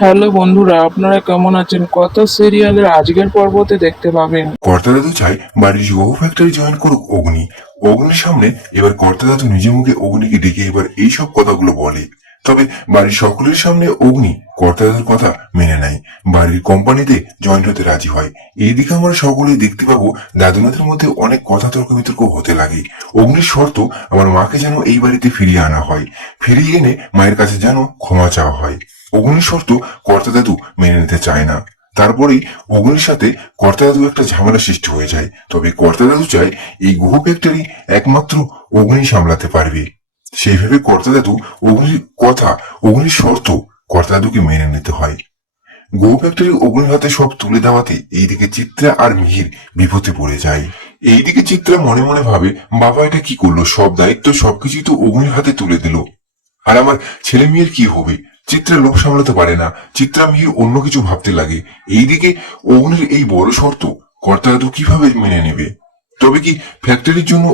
Hello বন্ধুরা, আপনারা কেমন আছেন? কথা সিরিয়ালের আজকের পর্বতে দেখতে পাবেন। কর্তা দাদু চায় বাড়ির যুব ফ্যাক্টরি জয়েন করুক অগ্নি। অগ্নির সামনে এবার কর্তা দাদু নিজে মুখে অগ্নিকে ডেকে এবার এইসব কথাগুলো বলে। তবে বাড়ির সকলের সামনে অগ্নি কর্তা দাদুর কথা মেনে নেয়, বাড়ির কোম্পানিতে জয়েন হতে রাজি হয়। এইদিকে আমরা সকলেই দেখতে পাবো দাদুনাথের মধ্যে অনেক কথা তর্ক বিতর্ক হতে লাগে। অগ্নির শর্ত আমার মাকে যেন এই বাড়িতে ফিরিয়ে আনা হয়, ফিরিয়ে এনে মায়ের কাছে যেন ক্ষমা চাওয়া হয়। অগ্নির শর্ত কর্তা দাদু মেনে নিতে চায় না। তারপরেই অগ্নির সাথে কর্তা দাদু একটা ঝামেলা সৃষ্টি হয়ে যায়। তবে কর্তা দাদু চায় এই গুহ ফ্যাক্টরি একমাত্র অগ্নি সামলাতে পারবে। সেইভাবে কর্তা দাদু অগ্নির কথা, অগ্নির শর্ত কর্তা দাদুকে মেনে নিতে হয়। গো ফ্যাক্টরি অগ্নির হাতে সব তুলে দেওয়াতে এইদিকে চিত্রা আর মিহির বিপদে পড়ে যায়। এইদিকে চিত্রা মনে মনে ভাবে, বাবা এটা কি করলো, সব দায়িত্ব সবকিছুই তো অগ্নির হাতে তুলে দিল, আর আমার ছেলে মেয়ের কি হবে। চিত্রা লোভ সামলাতে পারে না, চিত্রা মিহির অন্য কিছু ভাবতে লাগে। এইদিকে অগ্নির এই বড় শর্ত কর্তা দাদু কিভাবে মেনে নেবে? তবে কি ফ্যাক্টরির জন্য